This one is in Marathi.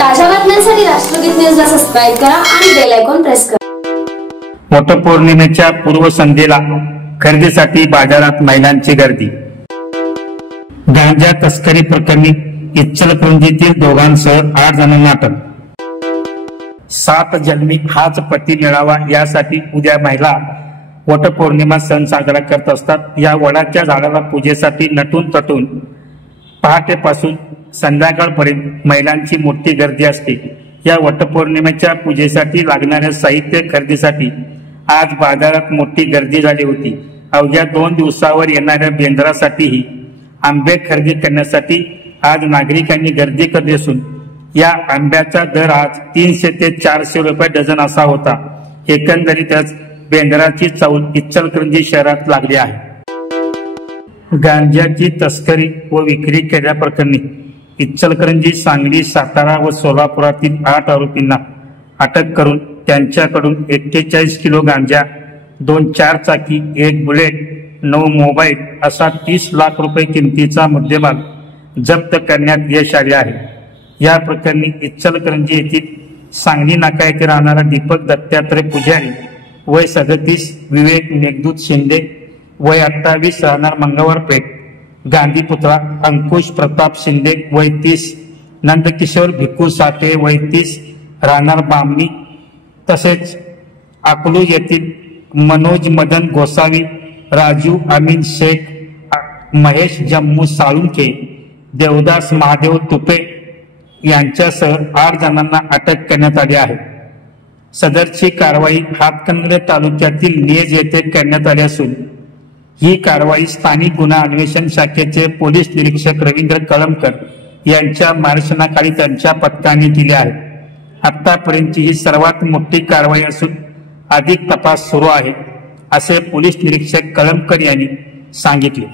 ताज्या बातम्यांसाठी राष्ट्रगीत न्यूजला सबस्क्राइब करा आणि बेल आयकॉन प्रेस करा। वटपौर्णिमेच्या पूर्वसंध्येला खरेदीसाठी बाजारात महिलांची गर्दी। गांजा तस्करी प्रकरणी इचलकरंजीतील दोघांसह 8 जणांना अटक। 7 जन्मी हाच पती मिळावा यासाठी उद्या महिला वटपौर्णिमा सण साजरा करत असतात। या वडाच्या झाडाला पूजेसाठी नटून तटून पहाटेपासून संध्याकाळपर्यंत महिलांची मोठी गर्दी असते। या वटपौर्णिमेच्या पूजेसाठी लागणाऱ्या साहित्य खरेदीसाठी आज बाजारात मोठी गर्दी झाली होती। अवघ्या 2 दिवसावर येणाऱ्या बेंद्रासाठीही आंबे खरेदी करण्यासाठी आज नागरिकांनी गर्दी केली असून या आंब्याचा दर आज 300 ते 400 रुपये डझन असा होता। एकंदरीतच बेंद्राची चाहूल इचलकरंजी शहरात लागली आहे। गांजाची तस्करी व विक्री केल्याप्रकरणी इचलकरंजी, सांगली, सातारा व सोलापुरातील 8 आरोपींना अटक करून त्यांच्याकडून 41 किलो गांजा, 2 4-चाकी, 1 बुलेट, 9 मोबाईल असा 30 लाख रुपये किमतीचा मुद्देमाल जप्त करण्यात यश आले आहे। या प्रकरणी इचलकरंजी येथील सांगली नाका येथे राहणारा दीपक दत्तात्रय पुजारी वय 37, विवेक मेघदूत शिंदे वय 28 राहणार मंगळवारपेठ, गांधीपुत्रा अंकुश प्रताप शिंदे वय 30, नंदकिशोर भिक्खू साठे वय 30 राहणार बामणी, तसेच अकलू येथील मनोज मदन गोसावी, राजू अमीन शेख, महेश जम्मू साळुंके, देवदास महादेव तुपे यांच्यासह 8 जणांना अटक करण्यात आली आहे। सदरची कारवाई हातकणंगले तालुक्यातील नियज येथे करण्यात आली असून ही कारवाई स्थानिक गुन्हा अन्वेषण शाखेचे पोलीस निरीक्षक रवींद्र कळमकर यांच्या मार्गदर्शनाखाली त्यांच्या पथकाने केली आहे। आतापर्यंतची ही सर्वात मोठी कारवाई असून अधिक तपास सुरू आहे, असे पोलीस निरीक्षक कळमकर यांनी सांगितले।